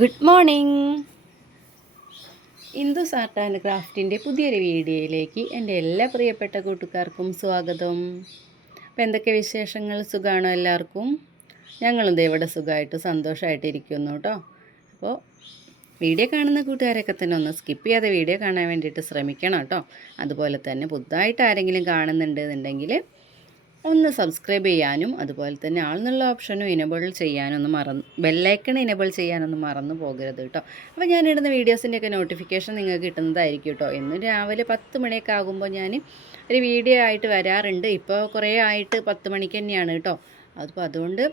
Good morning. Indus art and ക്രാഫ്റ്റിൻ്റെ പുതിയൊരു വീഡിയോയിലേക്ക് എൻ്റെ എല്ലാ പ്രിയപ്പെട്ട കൂട്ടുകാർക്കും സ്വാഗതം. അപ്പോൾ എന്തൊക്കെ വിശേഷങ്ങൾ? സുഖമാണോ എല്ലാവർക്കും? ഞങ്ങളും ദേ ഇവിടെ സുഖമായിട്ട് സന്തോഷമായിട്ടിരിക്കുന്നു കേട്ടോ. അപ്പോൾ വീഡിയോ കാണുന്ന കൂട്ടുകാരൊക്കെ തന്നെ ഒന്ന് സ്കിപ്പ് ചെയ്യാതെ വീഡിയോ കാണാൻ വേണ്ടിയിട്ട് ശ്രമിക്കണം കേട്ടോ. അതുപോലെ തന്നെ പുതുതായിട്ട് ആരെങ്കിലും കാണുന്നുണ്ടെന്നുണ്ടെങ്കിൽ ഒന്ന് സബ്സ്ക്രൈബ് ചെയ്യാനും അതുപോലെ തന്നെ ആൾന്നുള്ള ഓപ്ഷനും ഇനേബിൾ ചെയ്യാനൊന്നും ബെല്ലൈക്കൺ ഇനേബിൾ ചെയ്യാനൊന്നും മറന്നു പോകരുത് കേട്ടോ. അപ്പോൾ ഞാനിടുന്ന വീഡിയോസിൻ്റെയൊക്കെ നോട്ടിഫിക്കേഷൻ നിങ്ങൾക്ക് കിട്ടുന്നതായിരിക്കും കേട്ടോ. ഇന്ന് രാവിലെ 10 മണിയൊക്കെ ആകുമ്പോൾ ഞാൻ ഒരു വീഡിയോ ആയിട്ട് വരാറുണ്ട്. ഇപ്പോൾ കുറേ ആയിട്ട് 10 മണിക്ക് തന്നെയാണ് കേട്ടോ. അപ്പോൾ അതുകൊണ്ട്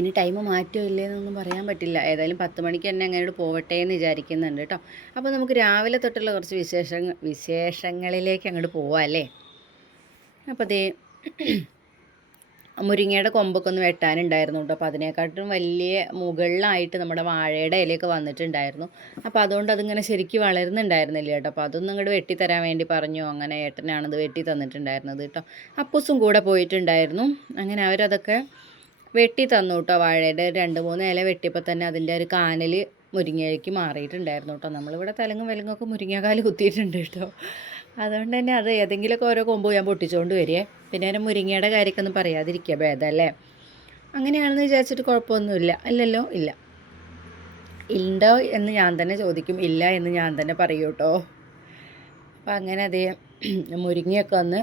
ഇനി ടൈം മാറ്റോ ഇല്ലേന്നൊന്നും പറയാൻ പറ്റില്ല. ഏതായാലും 10 മണിക്ക് തന്നെ അങ്ങോട്ട് പോവട്ടെ എന്ന് വിചാരിക്കുന്നുണ്ട് കേട്ടോ. അപ്പോൾ നമുക്ക് രാവിലെ തൊട്ടുള്ള കുറച്ച് വിശേഷങ്ങളിലേക്ക് അങ്ങോട്ട് പോവാം അല്ലേ. അപ്പോൾ അതേ മുരിങ്ങയുടെ കൊമ്പൊക്കെ ഒന്ന് വെട്ടാനുണ്ടായിരുന്നു കേട്ടോ. അപ്പോൾ അതിനെക്കാട്ടും വലിയ മുകളിലായിട്ട് നമ്മുടെ വാഴയുടെ ഇലയൊക്കെ വന്നിട്ടുണ്ടായിരുന്നു. അപ്പോൾ അതുകൊണ്ട് അതിങ്ങനെ ശരിക്കും വളരുന്നുണ്ടായിരുന്നില്ല കേട്ടോ. അപ്പോൾ അതൊന്നും ഇങ്ങോട്ട് വെട്ടിത്തരാൻ വേണ്ടി പറഞ്ഞു. അങ്ങനെ ഏട്ടനാണത് വെട്ടി തന്നിട്ടുണ്ടായിരുന്നത് കേട്ടോ. അപ്പൂസും കൂടെ പോയിട്ടുണ്ടായിരുന്നു. അങ്ങനെ അവരതൊക്കെ വെട്ടി തന്നു കേട്ടോ. വാഴയുടെ 2-3 ഇല വെട്ടിയപ്പോൾ തന്നെ അതിൻ്റെ ഒരു കാനൽ മുരിങ്ങയ്ക്ക് മാറിയിട്ടുണ്ടായിരുന്നു കേട്ടോ. നമ്മളിവിടെ തലങ്ങും വിലങ്ങൊക്കെ മുരിങ്ങക്കാല് കുത്തിയിട്ടുണ്ട് കേട്ടോ. അതുകൊണ്ട് തന്നെ അത് ഏതെങ്കിലുമൊക്കെ ഓരോ കൊമ്പ് ഞാൻ പൊട്ടിച്ചുകൊണ്ട് വരികയെ. പിന്നെ അതിന് മുരിങ്ങയുടെ കാര്യമൊക്കെ ഒന്നും പറയാതിരിക്കുക ഭേദമല്ലേ. അങ്ങനെയാണെന്ന് വിചാരിച്ചിട്ട് കുഴപ്പമൊന്നുമില്ല. അല്ലല്ലോ, ഇല്ല. ഉണ്ടോ എന്ന് ഞാൻ തന്നെ ചോദിക്കും, ഇല്ല എന്ന് ഞാൻ തന്നെ പറയൂ കേട്ടോ. അപ്പം അങ്ങനെ അതേ മുരിങ്ങയൊക്കെ ഒന്ന്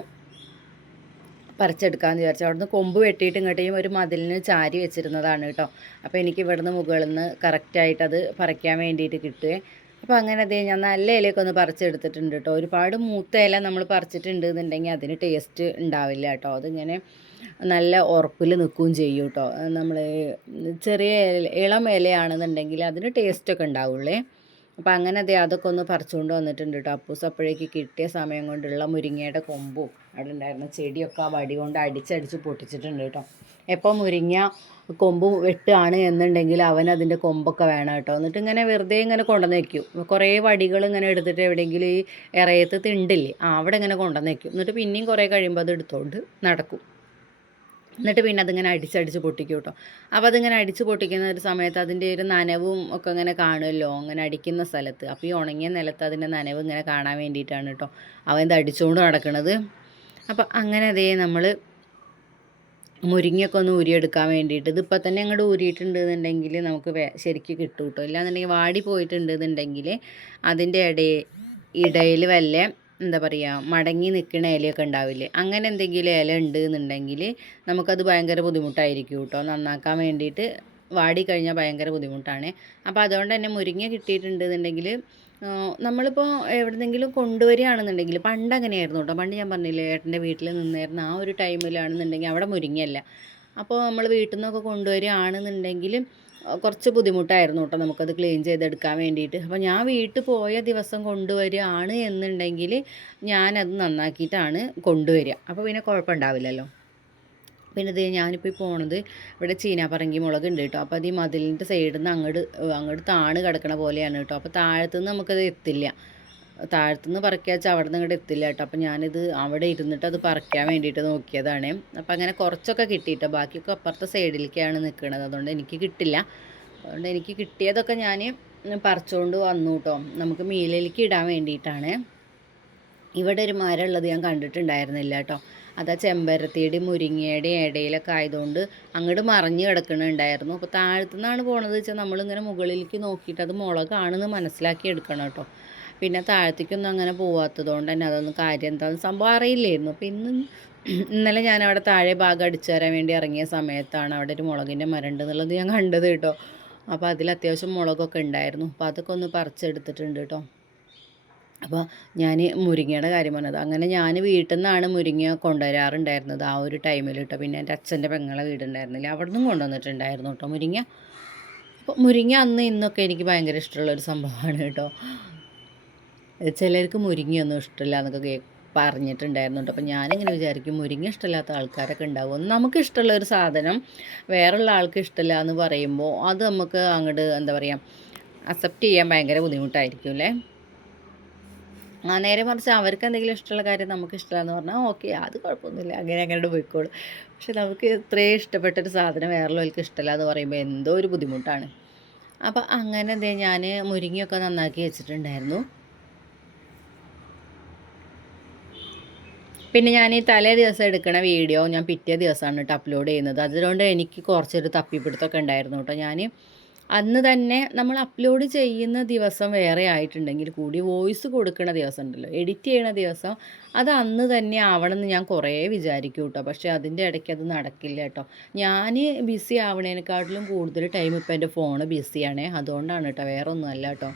പറിച്ചെടുക്കാമെന്ന് വിചാരിച്ചു. അവിടുന്ന് കൊമ്പ് വെട്ടിയിട്ട് ഇങ്ങോട്ടേയും ഒരു മതിലിന് ചാരി വെച്ചിരുന്നതാണ് കേട്ടോ. അപ്പോൾ എനിക്ക് ഇവിടുന്ന് മുകളിൽ നിന്ന് കറക്റ്റായിട്ട് അത് പറിക്കാൻ വേണ്ടിയിട്ട് കിട്ടുകയെ. അപ്പോൾ അങ്ങനെ അതേ ഞാൻ നല്ല ഇലയൊക്കെ ഒന്ന് പറിച്ചെടുത്തിട്ടുണ്ട് കേട്ടോ. ഒരുപാട് മൂത്ത ഇല നമ്മൾ പറിച്ചിട്ടുണ്ട് എന്നുണ്ടെങ്കിൽ അതിന് ടേസ്റ്റ് ഉണ്ടാവില്ല കേട്ടോ. അതിങ്ങനെ നല്ല ഉറപ്പിൽ നിൽക്കുകയും ചെയ്യും കേട്ടോ. നമ്മൾ ചെറിയ ഇളം ഇലയാണെന്നുണ്ടെങ്കിൽ അതിന് ടേസ്റ്റൊക്കെ ഉണ്ടാവുള്ളേ. അപ്പോൾ അങ്ങനെ അതേ അതൊക്കെ ഒന്ന് പറിച്ചുകൊണ്ട് വന്നിട്ടുണ്ട് കേട്ടോ. അപ്പൂസ് അപ്പോഴേക്ക് കിട്ടിയ സമയം കൊണ്ടുള്ള മുരിങ്ങയുടെ കൊമ്പും അവിടെ ഉണ്ടായിരുന്ന ചെടിയൊക്കെ ആ വടി കൊണ്ട് അടിച്ചടിച്ച് പൊട്ടിച്ചിട്ടുണ്ട് കേട്ടോ. എപ്പോൾ മുരിങ്ങ കൊമ്പ് വെട്ടുകയാണ് എന്നുണ്ടെങ്കിൽ അവൻ അതിൻ്റെ കൊമ്പൊക്കെ വേണം കേട്ടോ. എന്നിട്ട് ഇങ്ങനെ വെറുതെ ഇങ്ങനെ കൊണ്ടുവന്ന് വയ്ക്കും. കുറേ വടികൾ ഇങ്ങനെ എടുത്തിട്ട് എവിടെയെങ്കിലും ഈ ഇറയത്ത് തിണ്ടില്ലേ അവിടെ ഇങ്ങനെ കൊണ്ടുവന്ന് വയ്ക്കും. എന്നിട്ട് പിന്നെയും കുറേ കഴിയുമ്പോൾ അത് എടുത്തുകൊണ്ട് നടക്കും. എന്നിട്ട് പിന്നെ അതിങ്ങനെ അടിച്ചടിച്ച് പൊട്ടിക്കും കേട്ടോ. അപ്പോൾ അതിങ്ങനെ അടിച്ച് പൊട്ടിക്കുന്ന ഒരു സമയത്ത് അതിൻ്റെ ഒരു നനവും ഒക്കെ ഇങ്ങനെ കാണുമല്ലോ അങ്ങനെ അടിക്കുന്ന സ്ഥലത്ത്. അപ്പോൾ ഈ ഉണങ്ങിയ നിലത്ത് അതിൻ്റെ നനവ് ഇങ്ങനെ കാണാൻ വേണ്ടിയിട്ടാണ് കേട്ടോ അവൻ ഇത് അടിച്ചുകൊണ്ട് നടക്കുന്നത്. അപ്പം അങ്ങനെ അതേ നമ്മൾ മുരിങ്ങയൊക്കെ ഒന്ന് ഊരിയെടുക്കാൻ വേണ്ടിയിട്ട് ഇതിപ്പോൾ തന്നെ അങ്ങോട്ട് ഊരിയിട്ടുണ്ടെന്നുണ്ടെങ്കിൽ നമുക്ക് ശരിക്കും കിട്ടും കേട്ടോ. ഇല്ലാന്നുണ്ടെങ്കിൽ വാടി പോയിട്ടുണ്ടെന്നുണ്ടെങ്കിൽ അതിൻ്റെ ഇടയിൽ വല്ല എന്താ പറയുക മടങ്ങി നിൽക്കുന്ന ഇലയൊക്കെ ഉണ്ടാവില്ലേ, അങ്ങനെ എന്തെങ്കിലും ഇല ഉണ്ട് എന്നുണ്ടെങ്കിൽ നമുക്കത് ഭയങ്കര ബുദ്ധിമുട്ടായിരിക്കും കേട്ടോ. നന്നാക്കാൻ വേണ്ടിയിട്ട് വാടിക്കഴിഞ്ഞാൽ ഭയങ്കര ബുദ്ധിമുട്ടാണ്. അപ്പോൾ അതുകൊണ്ട് തന്നെ മുരിങ്ങ കിട്ടിയിട്ടുണ്ടെന്നുണ്ടെങ്കിൽ നമ്മളിപ്പോൾ എവിടെന്നെങ്കിലും കൊണ്ടുവരികയാണെന്നുണ്ടെങ്കിൽ പണ്ട് അങ്ങനെയായിരുന്നു കേട്ടോ. പണ്ട് ഞാൻ പറഞ്ഞില്ലേ ഏട്ടൻ്റെ വീട്ടിൽ നിന്നായിരുന്നു ആ ഒരു ടൈമിലാണെന്നുണ്ടെങ്കിൽ അവിടെ മുരിങ്ങയല്ല. അപ്പോൾ നമ്മൾ വീട്ടിൽ നിന്നൊക്കെ കൊണ്ടുവരികയാണെന്നുണ്ടെങ്കിൽ കുറച്ച് ബുദ്ധിമുട്ടായിരുന്നു കേട്ടോ നമുക്കത് ക്ലീൻ ചെയ്തെടുക്കാൻ വേണ്ടിയിട്ട്. അപ്പോൾ ഞാൻ വീട്ടിൽ പോയ ദിവസം കൊണ്ടുവരികയാണ് എന്നുണ്ടെങ്കിൽ ഞാനത് നന്നാക്കിയിട്ടാണ് കൊണ്ടുവരിക. അപ്പോൾ പിന്നെ കുഴപ്പമുണ്ടാവില്ലല്ലോ. പിന്നെ ഇത് ഞാനിപ്പോൾ ഈ പോണത് ഇവിടെ ചീനാപ്പറങ്കി മുളക് ഉണ്ട് കേട്ടോ. അപ്പോൾ അത് ഈ മതിലിൻ്റെ സൈഡിൽ നിന്ന് അങ്ങോട്ട് താണ് കിടക്കണ പോലെയാണ് കേട്ടോ. അപ്പോൾ താഴത്തുനിന്ന് നമുക്കത് എത്തില്ല. താഴത്തുനിന്ന് പറിക്കുക വെച്ചാൽ അവിടെ നിന്ന് ഇങ്ങോട്ട് എത്തില്ല കേട്ടോ. അപ്പോൾ ഞാനിത് അവിടെ ഇരുന്നിട്ട് അത് പറിക്കാൻ വേണ്ടിയിട്ട് നോക്കിയതാണ്. അപ്പോൾ അങ്ങനെ കുറച്ചൊക്കെ കിട്ടിയിട്ടോ. ബാക്കിയൊക്കെ അപ്പുറത്തെ സൈഡിലേക്കാണ് നിൽക്കുന്നത്. അതുകൊണ്ട് എനിക്ക് കിട്ടില്ല. അതുകൊണ്ട് എനിക്ക് കിട്ടിയതൊക്കെ ഞാൻ പറിച്ചുകൊണ്ട് വന്നു കേട്ടോ. നമുക്ക് മീലിലേക്ക് ഇടാൻ വേണ്ടിയിട്ടാണ്. ഇവിടെ ഒരു മരം ഉള്ളത് ഞാൻ കണ്ടിട്ടുണ്ടായിരുന്നില്ല കേട്ടോ. അതാ ചെമ്പരത്തിയുടെയും മുരിങ്ങയുടെയും ഇടയിലൊക്കെ ആയതുകൊണ്ട് അങ്ങോട്ട് മറിഞ്ഞ് കിടക്കുന്നുണ്ടായിരുന്നു. അപ്പോൾ താഴത്തുനിന്നാണ് പോണത് വെച്ചാൽ നമ്മളിങ്ങനെ മുകളിലേക്ക് നോക്കിയിട്ട് അത് മുളകാണെന്ന് മനസ്സിലാക്കി എടുക്കണം കേട്ടോ. പിന്നെ താഴത്തേക്കൊന്നും അങ്ങനെ പോവാത്തത് കൊണ്ട് തന്നെ അതൊന്നും കാര്യം എന്താണെന്ന് സംഭവം അറിയില്ലായിരുന്നു. അപ്പോൾ ഇന്നലെ ഞാൻ അവിടെ താഴെ ഭാഗം അടിച്ചു തരാൻ വേണ്ടി ഇറങ്ങിയ സമയത്താണ് അവിടെ ഒരു മുളകിൻ്റെ മരം ഉണ്ടെന്നുള്ളത് ഞാൻ കണ്ടത് കേട്ടോ. അപ്പോൾ അതിൽ അത്യാവശ്യം മുളകൊക്കെ ഉണ്ടായിരുന്നു. അപ്പോൾ അതൊക്കെ ഒന്ന് പറിച്ചെടുത്തിട്ടുണ്ട് കേട്ടോ. അപ്പോൾ ഞാൻ മുരിങ്ങയുടെ കാര്യം പറഞ്ഞത് അങ്ങനെ ഞാൻ വീട്ടിൽ നിന്നാണ് മുരിങ്ങ കൊണ്ടുവരാറുണ്ടായിരുന്നത് ആ ഒരു ടൈമിൽ കേട്ടോ. പിന്നെ എൻ്റെ അച്ഛൻ്റെ പെങ്ങളെ വീടുണ്ടായിരുന്നില്ല, അവിടെ നിന്നും കൊണ്ടുവന്നിട്ടുണ്ടായിരുന്നു കേട്ടോ മുരിങ്ങ. അപ്പോൾ മുരിങ്ങ അന്ന് ഇന്നൊക്കെ എനിക്ക് ഭയങ്കര ഇഷ്ടമുള്ളൊരു സംഭവമാണ് കേട്ടോ. ചിലർക്ക് മുരിങ്ങയൊന്നും ഇഷ്ടമില്ല എന്നൊക്കെ പറഞ്ഞിട്ടുണ്ടായിരുന്നു കേട്ടോ. അപ്പോൾ ഞാനിങ്ങനെ വിചാരിക്കും മുരിങ്ങ ഇഷ്ടമില്ലാത്ത ആൾക്കാരൊക്കെ ഉണ്ടാവും. നമുക്ക് ഇഷ്ടമുള്ള ഒരു സാധനം വേറുള്ള ആൾക്ക് ഇഷ്ടമില്ല എന്ന് പറയുമ്പോൾ അത് നമുക്ക് അങ്ങോട്ട് എന്താ പറയുക അക്സെപ്റ്റ് ചെയ്യാൻ ഭയങ്കര ബുദ്ധിമുട്ടായിരിക്കും അല്ലേ. നേരെ മറിച്ച് അവർക്ക് എന്തെങ്കിലും ഇഷ്ടമുള്ള കാര്യം നമുക്ക് ഇഷ്ടമാണെന്ന് പറഞ്ഞാൽ ഓക്കെ, അത് കുഴപ്പമൊന്നുമില്ല, അങ്ങനെ പോയിക്കോളും. പക്ഷെ നമുക്ക് ഇത്രയും ഇഷ്ടപ്പെട്ടൊരു സാധനം വേറെയുള്ളവർക്ക് ഇഷ്ടമല്ല എന്ന് പറയുമ്പോൾ എന്തോ ഒരു ബുദ്ധിമുട്ടാണ്. അപ്പോൾ അങ്ങനെ ദേ ഞാൻ മുരിങ്ങയൊക്കെ നന്നാക്കി വെച്ചിട്ടുണ്ടായിരുന്നു. പിന്നെ ഞാൻ ഈ തലേ ദിവസം എടുക്കണ വീഡിയോ ഞാൻ പിറ്റേ ദിവസമാണ് കേട്ടോ അപ്ലോഡ് ചെയ്യുന്നത്. അതുകൊണ്ട് എനിക്ക് കുറച്ചൊരു തപ്പിപ്പിടുത്തമൊക്കെ ഉണ്ടായിരുന്നു കേട്ടോ. ഞാൻ അന്ന് തന്നെ നമ്മൾ അപ്ലോഡ് ചെയ്യുന്ന ദിവസം വേറെ ആയിട്ടുണ്ടെങ്കിൽ കൂടി വോയിസ് കൊടുക്കുന്ന ദിവസം ഉണ്ടല്ലോ, എഡിറ്റ് ചെയ്യണ ദിവസം, അത് അന്ന് തന്നെ ആവണമെന്ന് ഞാൻ കുറേ വിചാരിക്കും കേട്ടോ. പക്ഷേ അതിൻ്റെ ഇടയ്ക്ക് അത് നടക്കില്ല കേട്ടോ. ഞാൻ ബിസി ആവണേനെക്കാട്ടിലും കൂടുതൽ ടൈം ഇപ്പോൾ എൻ്റെ ഫോണ് ബിസിയാണേ, അതുകൊണ്ടാണ് കേട്ടോ, വേറെ ഒന്നുമല്ല കേട്ടോ.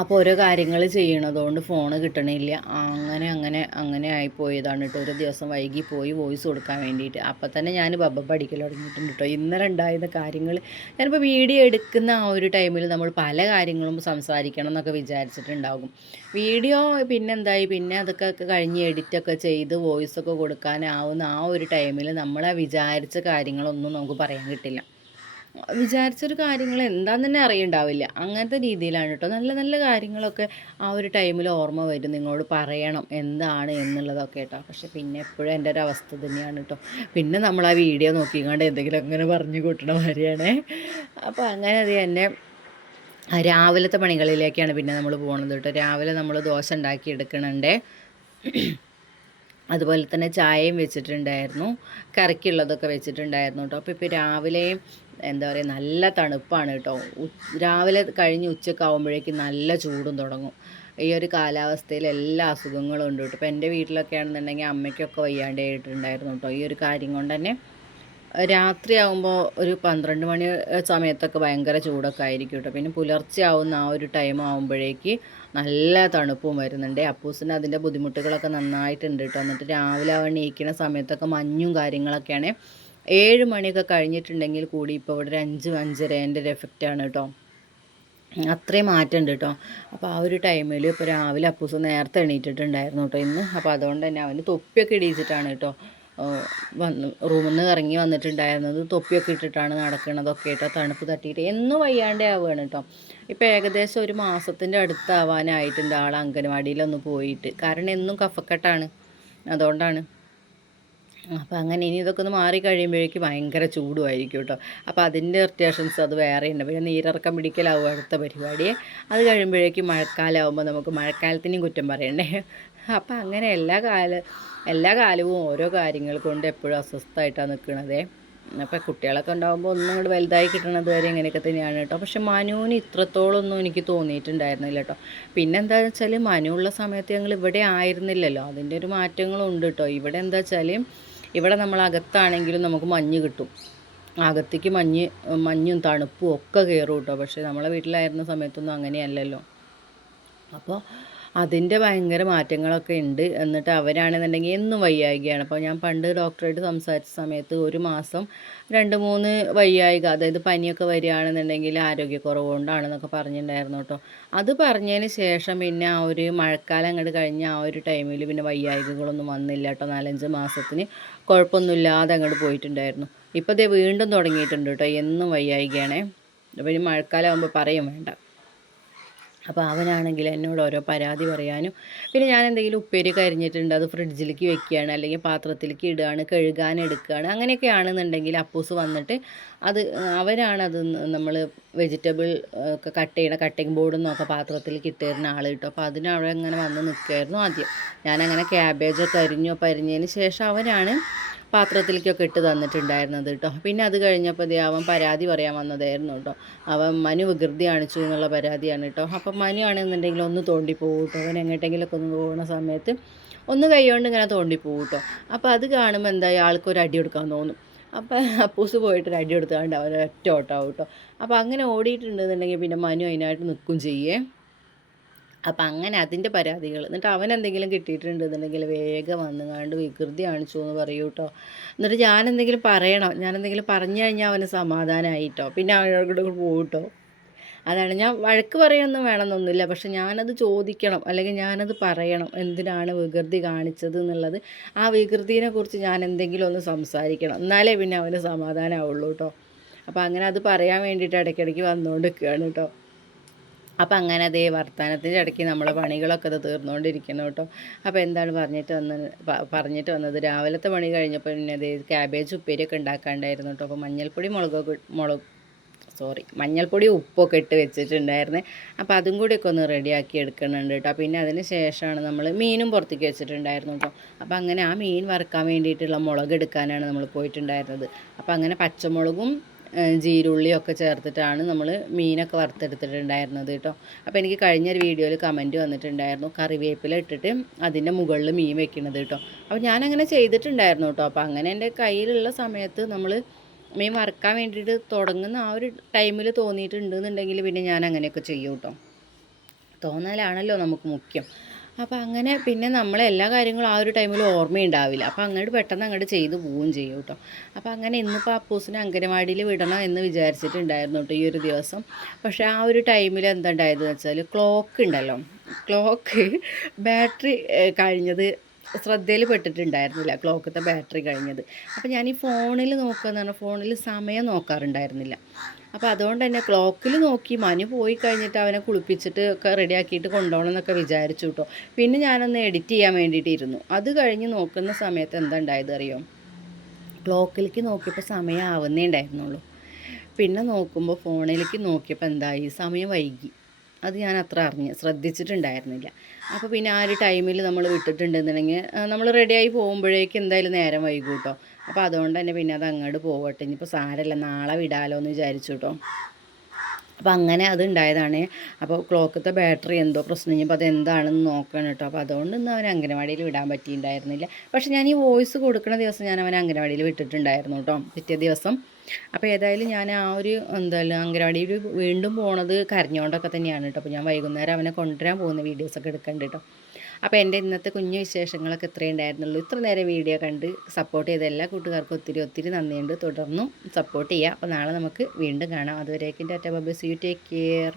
അപ്പോൾ ഓരോ കാര്യങ്ങൾ ചെയ്യണതുകൊണ്ട് ഫോണ് കിട്ടണില്ല. അങ്ങനെ അങ്ങനെ അങ്ങനെ ആയിപ്പോയതാണ് കേട്ടോ. ഒരു ദിവസം വൈകിപ്പോയി വോയിസ് കൊടുക്കാൻ വേണ്ടിയിട്ട്. അപ്പോൾ തന്നെ ഞാൻ പഠിക്കൽ തുടങ്ങിയിട്ടുണ്ട് കേട്ടോ. ഇന്നലെ ഉണ്ടായിരുന്ന കാര്യങ്ങൾ ഞാനിപ്പോൾ വീഡിയോ എടുക്കുന്ന ആ ഒരു ടൈമിൽ നമ്മൾ പല കാര്യങ്ങളും സംസാരിക്കണം എന്നൊക്കെ വിചാരിച്ചിട്ടുണ്ടാകും. വീഡിയോ പിന്നെന്തായി, പിന്നെ അതൊക്കെ കഴിഞ്ഞ് എഡിറ്റൊക്കെ ചെയ്ത് വോയിസൊക്കെ കൊടുക്കാനാവുന്ന ആ ഒരു ടൈമിൽ നമ്മൾ വിചാരിച്ച കാര്യങ്ങളൊന്നും നമുക്ക് പറയാൻ കിട്ടില്ല. വിചാരിച്ചൊരു കാര്യങ്ങൾ എന്താണെന്ന് തന്നെ അറിയണ്ടാവില്ല. അങ്ങനത്തെ രീതിയിലാണ് കേട്ടോ. നല്ല നല്ല കാര്യങ്ങളൊക്കെ ആ ഒരു ടൈമിൽ ഓർമ്മ വരും, നിങ്ങളോട് പറയണം എന്താണ് എന്നുള്ളതൊക്കെ കേട്ടോ. പക്ഷെ പിന്നെ എപ്പോഴും എൻ്റെ ഒരു അവസ്ഥ തന്നെയാണ് കേട്ടോ. പിന്നെ നമ്മൾ ആ വീഡിയോ നോക്കിക്കൊണ്ട് എന്തെങ്കിലും അങ്ങനെ പറഞ്ഞു കൂട്ടണ മാതിരിയാണേ. അപ്പോൾ അങ്ങനെ അത് തന്നെ രാവിലത്തെ പണികളിലേക്കാണ് പിന്നെ നമ്മൾ പോകുന്നത് കേട്ടോ. രാവിലെ നമ്മൾ ദോശ ഉണ്ടാക്കി എടുക്കണുണ്ടേ. അതുപോലെ തന്നെ ചായയും വെച്ചിട്ടുണ്ടായിരുന്നു, കറിക്കുള്ളതൊക്കെ വെച്ചിട്ടുണ്ടായിരുന്നു കേട്ടോ. അപ്പോൾ ഇപ്പോൾ രാവിലെയും എന്താ പറയുക, നല്ല തണുപ്പാണ് കേട്ടോ. രാവിലെ കഴിഞ്ഞ് ഉച്ചയ്ക്ക് ആകുമ്പോഴേക്കും നല്ല ചൂടും തുടങ്ങും. ഈ ഒരു കാലാവസ്ഥയിൽ എല്ലാ അസുഖങ്ങളും ഉണ്ട് കേട്ടോ. ഇപ്പോൾ എൻ്റെ വീട്ടിലൊക്കെ ആണെന്നുണ്ടെങ്കിൽ അമ്മയ്ക്കൊക്കെ വയ്യാണ്ടായിട്ടുണ്ടായിരുന്നു കേട്ടോ. ഈ ഒരു കാര്യം കൊണ്ട് തന്നെ രാത്രിയാകുമ്പോൾ ഒരു 12 മണി സമയത്തൊക്കെ ഭയങ്കര ചൂടൊക്കെ ആയിരിക്കും കേട്ടോ. പിന്നെ പുലർച്ചെ ആവുന്ന ആ ഒരു ടൈം ആകുമ്പോഴേക്ക് നല്ല തണുപ്പും വരുന്നുണ്ട്. അപ്പൂസിന് അതിൻ്റെ ബുദ്ധിമുട്ടുകളൊക്കെ നന്നായിട്ടുണ്ട് കേട്ടോ. എന്നിട്ട് രാവിലെ അവൻ എണീക്കുന്ന സമയത്തൊക്കെ മഞ്ഞും കാര്യങ്ങളൊക്കെയാണ്. 7 മണിയൊക്കെ കഴിഞ്ഞിട്ടുണ്ടെങ്കിൽ കൂടി ഇപ്പോൾ ഇവിടെ ഒരു 5-5:30 ഒരു എഫക്റ്റാണ് കേട്ടോ. അത്രയും മാറ്റമുണ്ട് കേട്ടോ. അപ്പോൾ ആ ഒരു ടൈമിൽ ഇപ്പോൾ രാവിലെ അപ്പൂസ് നേരത്തെ എണീറ്റിട്ടുണ്ടായിരുന്നു കേട്ടോ ഇന്ന്. അപ്പോൾ അതുകൊണ്ട് തന്നെ അവന് തൊപ്പിയൊക്കെ ഇടിയിച്ചിട്ടാണ് കേട്ടോ റൂമിൽ നിന്ന് ഇറങ്ങി വന്നിട്ടുണ്ടായിരുന്നത്. തൊപ്പിയൊക്കെ ഇട്ടിട്ടാണ് നടക്കുന്നതൊക്കെ കേട്ടോ. തണുപ്പ് തട്ടിയിട്ട് എന്നും വയ്യാണ്ടേ ആവുകയാണ് കേട്ടോ. ഇപ്പോൾ ഏകദേശം ഒരു മാസത്തിൻ്റെ അടുത്താവാനായിട്ടുണ്ട് ആൾ അംഗനവാടിയിലൊന്ന് പോയിട്ട്. കാരണം എന്നും കഫക്കെട്ടാണ്, അതുകൊണ്ടാണ്. അപ്പോൾ അങ്ങനെ ഇനി ഇതൊക്കെ ഒന്ന് മാറി കഴിയുമ്പോഴേക്കും ഭയങ്കര ചൂടുമായിരിക്കും കേട്ടോ. അപ്പോൾ അതിൻ്റെ ഇറിറ്റേഷൻസ് അത് വേറെയുണ്ട്. പിന്നെ നീരിറക്കം പിടിക്കലാവും അടുത്ത പരിപാടി. അത് കഴിയുമ്പോഴേക്കും മഴക്കാലമാകുമ്പോൾ നമുക്ക് മഴക്കാലത്തിനെയും കുറ്റം പറയണ്ടേ. അപ്പോൾ അങ്ങനെ എല്ലാ കാലവും ഓരോ കാര്യങ്ങൾ കൊണ്ട് എപ്പോഴും അസ്വസ്ഥമായിട്ടാണ് നിൽക്കണതേ. അപ്പോൾ കുട്ടികളൊക്കെ ഉണ്ടാകുമ്പോൾ ഒന്നും കൂടെ വലുതായി കിട്ടണത് വരെ ഇങ്ങനെയൊക്കെ തന്നെയാണ് കേട്ടോ. പക്ഷെ മനുവിന് ഇത്രത്തോളമൊന്നും എനിക്ക് തോന്നിയിട്ടുണ്ടായിരുന്നില്ല കേട്ടോ. പിന്നെ എന്താണെന്ന് വെച്ചാൽ മനു ഉള്ള സമയത്ത് ഞങ്ങൾ ഇവിടെ ആയിരുന്നില്ലല്ലോ, അതിൻ്റെ ഒരു മാറ്റങ്ങളും ഉണ്ട് കേട്ടോ. ഇവിടെ എന്താ വെച്ചാൽ ഇവിടെ നമ്മൾ അകത്താണെങ്കിലും നമുക്ക് മഞ്ഞ് കിട്ടും. അകത്തേക്ക് മഞ്ഞും തണുപ്പും ഒക്കെ കയറും കേട്ടോ. പക്ഷേ നമ്മളെ വീട്ടിലായിരുന്ന സമയത്തൊന്നും അങ്ങനെയല്ലല്ലോ. അപ്പോൾ അതിൻ്റെ ഭയങ്കര മാറ്റങ്ങളൊക്കെ ഉണ്ട്. എന്നിട്ട് അവരാണെന്നുണ്ടെങ്കിൽ എന്നും വയ്യായികയാണ്. അപ്പോൾ ഞാൻ പണ്ട് ഡോക്ടറായിട്ട് സംസാരിച്ച സമയത്ത് ഒരു മാസം 2-3 വയ്യായിക, അതായത് പനിയൊക്കെ വരികയാണെന്നുണ്ടെങ്കിൽ ആരോഗ്യക്കുറവ് കൊണ്ടാണെന്നൊക്കെ പറഞ്ഞിട്ടുണ്ടായിരുന്നു കേട്ടോ. അത് പറഞ്ഞതിന് ശേഷം പിന്നെ ആ ഒരു മഴക്കാലം അങ്ങോട്ട് കഴിഞ്ഞ ആ ഒരു ടൈമിൽ പിന്നെ വയ്യായികകളൊന്നും വന്നില്ല കേട്ടോ. 4-5 മാസത്തിന് കുഴപ്പമൊന്നുമില്ലാതെ അങ്ങോട്ട് പോയിട്ടുണ്ടായിരുന്നു. ഇപ്പോൾ ദേ വീണ്ടും തുടങ്ങിയിട്ടുണ്ട് കേട്ടോ. എന്നും വയ്യായികയാണേ. അപ്പോൾ ഇനി മഴക്കാലം ആകുമ്പോൾ പറയും വേണ്ട. അപ്പോൾ അവനാണെങ്കിൽ എന്നോട് ഓരോ പരാതി പറയാനും, പിന്നെ ഞാൻ എന്തെങ്കിലും ഉപ്പേരി കരിഞ്ഞിട്ടുണ്ട് അത് ഫ്രിഡ്ജിലേക്ക് വെക്കുകയാണ്, അല്ലെങ്കിൽ പാത്രത്തിലേക്ക് ഇടുകയാണ്, കഴുകാൻ എടുക്കുകയാണ്, അങ്ങനെയൊക്കെ ആണെന്നുണ്ടെങ്കിൽ അപ്പൂസ് വന്നിട്ട് അവരാണത് നമ്മൾ വെജിറ്റബിൾ ഒക്കെ കട്ട് ചെയ്യണ കട്ടിങ് ബോർഡിൽ നിന്നൊക്കെ പാത്രത്തിലേക്ക് ഇട്ട് തരുന്ന ആൾ കിട്ടും. അപ്പോൾ അതിനവിടെ അങ്ങനെ വന്ന് നിൽക്കുമായിരുന്നു ആദ്യം. ഞാനങ്ങനെ ക്യാബേജൊക്കെ അരിഞ്ഞതിന് ശേഷം അവനാണ് പാത്രത്തിലേക്കൊക്കെ ഇട്ട് തന്നിട്ടുണ്ടായിരുന്നത് കേട്ടോ. പിന്നെ അത് കഴിഞ്ഞപ്പോൾ അവൻ പരാതി പറയാൻ വന്നതായിരുന്നു കേട്ടോ. അവൻ മനു വികൃതി കാണിച്ചു എന്നുള്ള പരാതിയാണ് കേട്ടോ. അപ്പം മനു ആണെന്നുണ്ടെങ്കിൽ ഒന്ന് തോണ്ടി പോകും കേട്ടോ. അവൻ എങ്ങോട്ടെങ്കിലൊക്കെ ഒന്ന് പോകുന്ന സമയത്ത് ഒന്ന് കൈകൊണ്ട് ഇങ്ങനെ തോണ്ടി പോകും കേട്ടോ. അപ്പോൾ അത് കാണുമ്പോൾ എന്താ ആൾക്കൊരു അടി കൊടുക്കാൻ തോന്നും. അപ്പം അപ്പൂസ് പോയിട്ടൊരു അടി കൊടുത്താണ്ട് അവൻ ഒറ്റ ഓട്ടാവും കേട്ടോ. അപ്പോൾ അങ്ങനെ ഓടിയിട്ടുണ്ടെന്നുണ്ടെങ്കിൽ പിന്നെ മനു അതിനായിട്ട് നിൽക്കും ചെയ്യേ. അപ്പം അങ്ങനെ അതിൻ്റെ പരാതികൾ. എന്നിട്ട് അവനെന്തെങ്കിലും കിട്ടിയിട്ടുണ്ടെന്നുണ്ടെങ്കിൽ വേഗം വന്നുകൊണ്ട് വികൃതി കാണിച്ചു എന്ന് പറയൂ കേട്ടോ. എന്നിട്ട് ഞാനെന്തെങ്കിലും പറയണം, ഞാനെന്തെങ്കിലും പറഞ്ഞു കഴിഞ്ഞാൽ അവന് സമാധാനമായിട്ടോ, പിന്നെ അവനോട് പോകും കേട്ടോ. അതാണ്, ഞാൻ വഴക്ക് പറയൊന്നും വേണമെന്നൊന്നുമില്ല, പക്ഷെ ഞാനത് ചോദിക്കണം, അല്ലെങ്കിൽ ഞാനത് പറയണം എന്തിനാണ് വികൃതി കാണിച്ചത് എന്നുള്ളത്. ആ വികൃതിനെ കുറിച്ച് ഞാൻ എന്തെങ്കിലും ഒന്ന് സംസാരിക്കണം, എന്നാലേ പിന്നെ അവന് സമാധാനമാവുള്ളൂ കേട്ടോ. അപ്പോൾ അങ്ങനെ അത് പറയാൻ വേണ്ടിയിട്ട് ഇടയ്ക്കിടയ്ക്ക് വന്നുകൊണ്ട് നിൽക്കുകയാണ് കേട്ടോ. അപ്പം അങ്ങനെ അതേ വർത്തമാനത്തിൻ്റെ ഇടയ്ക്ക് നമ്മളെ പണികളൊക്കെ അത് തീർന്നുകൊണ്ടിരിക്കണം കേട്ടോ. അപ്പോൾ എന്താണ് പറഞ്ഞിട്ട് വന്നത് രാവിലത്തെ പണി കഴിഞ്ഞപ്പോൾ പിന്നെ അതേ ക്യാബേജ് ഉപ്പേരിയൊക്കെ ഉണ്ടാക്കാണ്ടായിരുന്നു കേട്ടോ. അപ്പോൾ മഞ്ഞൾപ്പൊടി സോറി മഞ്ഞൾപ്പൊടി ഉപ്പൊക്കെ ഇട്ട് വെച്ചിട്ടുണ്ടായിരുന്നേ. അപ്പോൾ അതും കൂടിയൊക്കെ ഒന്ന് റെഡിയാക്കി എടുക്കുന്നുണ്ട് കേട്ടോ. പിന്നെ അതിന് ശേഷമാണ് നമ്മൾ മീനും പുറത്തേക്ക് വെച്ചിട്ടുണ്ടായിരുന്നു കേട്ടോ. അപ്പോൾ അങ്ങനെ ആ മീൻ വറുക്കാൻ വേണ്ടിയിട്ടുള്ള മുളക് എടുക്കാനാണ് നമ്മൾ പോയിട്ടുണ്ടായിരുന്നത്. അപ്പോൾ അങ്ങനെ പച്ചമുളകും ജീരുള്ളിയൊക്കെ ചേർത്തിട്ടാണ് നമ്മൾ മീനൊക്കെ വറുത്തെടുത്തിട്ടുണ്ടായിരുന്നത് കേട്ടോ. അപ്പോൾ എനിക്ക് കഴിഞ്ഞൊരു വീഡിയോയിൽ കമൻറ്റ് വന്നിട്ടുണ്ടായിരുന്നു കറിവേപ്പില ഇട്ടിട്ട് അതിൻ്റെ മുകളിൽ മീൻ വെക്കുന്നത് കേട്ടോ. അപ്പോൾ ഞാനങ്ങനെ ചെയ്തിട്ടുണ്ടായിരുന്നു കേട്ടോ. അപ്പോൾ അങ്ങനെ എൻ്റെ കയ്യിലുള്ള സമയത്ത് നമ്മൾ മീൻ വറുക്കാൻ വേണ്ടിയിട്ട് തുടങ്ങുന്ന ആ ഒരു ടൈമിൽ തോന്നിയിട്ടുണ്ടെന്നുണ്ടെങ്കിൽ പിന്നെ ഞാൻ അങ്ങനെയൊക്കെ ചെയ്യും കേട്ടോ. തോന്നലാണല്ലോ നമുക്ക് മുഖ്യം. അപ്പോൾ അങ്ങനെ പിന്നെ നമ്മളെല്ലാ കാര്യങ്ങളും ആ ഒരു ടൈമിൽ ഓർമ്മയുണ്ടാവില്ല. അപ്പോൾ അങ്ങോട്ട് പെട്ടെന്ന് അങ്ങോട്ട് ചെയ്ത് പോവുകയും ചെയ്യും കേട്ടോ. അപ്പോൾ അങ്ങനെ ഇന്നിപ്പോൾ അപ്പൂസിനെ അംഗനവാടിയിൽ വിടണം എന്ന് വിചാരിച്ചിട്ടുണ്ടായിരുന്നു കേട്ടോ ഈ ഒരു ദിവസം. പക്ഷേ ആ ഒരു ടൈമിൽ എന്താ ഉണ്ടായതെന്ന് വെച്ചാൽ ക്ലോക്ക് ഉണ്ടല്ലോ, ക്ലോക്ക് ബാറ്ററി കഴിഞ്ഞത് ശ്രദ്ധയിൽ പെട്ടിട്ടുണ്ടായിരുന്നില്ല, ക്ലോക്കത്തെ ബാറ്ററി കഴിഞ്ഞത്. അപ്പോൾ ഞാൻ ഈ ഫോണിൽ നോക്കുകയെന്ന് പറഞ്ഞാൽ ഫോണിൽ സമയം നോക്കാറുണ്ടായിരുന്നില്ല. അപ്പോൾ അതുകൊണ്ട് തന്നെ ക്ലോക്കിൽ നോക്കി മനു പോയി കഴിഞ്ഞിട്ട് അവനെ കുളിപ്പിച്ചിട്ട് ഒക്കെ റെഡിയാക്കിയിട്ട് കൊണ്ടുപോകണം എന്നൊക്കെ വിചാരിച്ചു കേട്ടോ. പിന്നെ ഞാനൊന്ന് എഡിറ്റ് ചെയ്യാൻ വേണ്ടിയിട്ടിരുന്നു. അത് കഴിഞ്ഞ് നോക്കുന്ന സമയത്ത് എന്താ ഉണ്ടായത് അറിയോ, ക്ലോക്കിലേക്ക് നോക്കിയപ്പോൾ സമയം ആവുന്നേ ഉണ്ടായിരുന്നുള്ളൂ. പിന്നെ നോക്കുമ്പോൾ ഫോണിലേക്ക് നോക്കിയപ്പോൾ എന്തായി, സമയം വൈകി. അത് ഞാൻ അത്ര ശ്രദ്ധിച്ചിട്ടുണ്ടായിരുന്നില്ല. അപ്പോൾ പിന്നെ ആ ഒരു ടൈമിൽ നമ്മൾ വിട്ടിട്ടുണ്ടെന്നുണ്ടെങ്കിൽ നമ്മൾ റെഡിയായി പോകുമ്പോഴേക്ക് എന്തായാലും നേരം വൈകും കേട്ടോ. അപ്പോൾ അതുകൊണ്ട് തന്നെ പിന്നെ അത് അങ്ങോട്ട് പോകട്ടെ, ഇനിയിപ്പോൾ സാരമില്ല നാളെ വിടാലോ എന്ന് വിചാരിച്ചു കേട്ടോ. അപ്പോൾ അങ്ങനെ അത് ഉണ്ടായതാണ്. അപ്പോൾ ക്ലോക്കത്തെ ബാറ്ററി എന്തോ പ്രശ്നം, ഇനിയിപ്പോൾ അത് എന്താണെന്ന് നോക്കണം കേട്ടോ. അപ്പോൾ അതുകൊണ്ട് ഇന്ന് അവനെ അംഗനവാടിയിൽ വിടാൻ പറ്റിയിട്ടുണ്ടായിരുന്നില്ല. പക്ഷേ ഞാൻ ഈ വോയിസ് കൊടുക്കുന്ന ദിവസം ഞാൻ അവനെ അംഗനവാടിയിൽ വിട്ടിട്ടുണ്ടായിരുന്നു കേട്ടോ, പിറ്റേ ദിവസം. അപ്പോൾ ഏതായാലും ഞാൻ ആ ഒരു അംഗനവാടിയിൽ വീണ്ടും പോണത് കരഞ്ഞുകൊണ്ടൊക്കെ തന്നെയാണ് കേട്ടോ. അപ്പോൾ ഞാൻ വൈകുന്നേരം അവനെ കൊണ്ടുവരാൻ പോകുന്ന വീഡിയോസൊക്കെ എടുക്കുന്നുണ്ട് കേട്ടോ. അപ്പോൾ എൻ്റെ ഇന്നത്തെ കുഞ്ഞു വിശേഷങ്ങളൊക്കെ ഇത്രയേ ഉണ്ടായിരുന്നുള്ളൂ. ഇത്ര നേരം വീഡിയോ കണ്ട് സപ്പോർട്ട് ചെയ്ത എല്ലാ കൂട്ടുകാർക്കും ഒത്തിരി ഒത്തിരി നന്ദിയുണ്ട്. തുടർന്നും സപ്പോർട്ട് ചെയ്യുക. അപ്പോൾ നാളെ നമുക്ക് വീണ്ടും കാണാം. അതുവരേക്കും tata bye bye, see you, take care.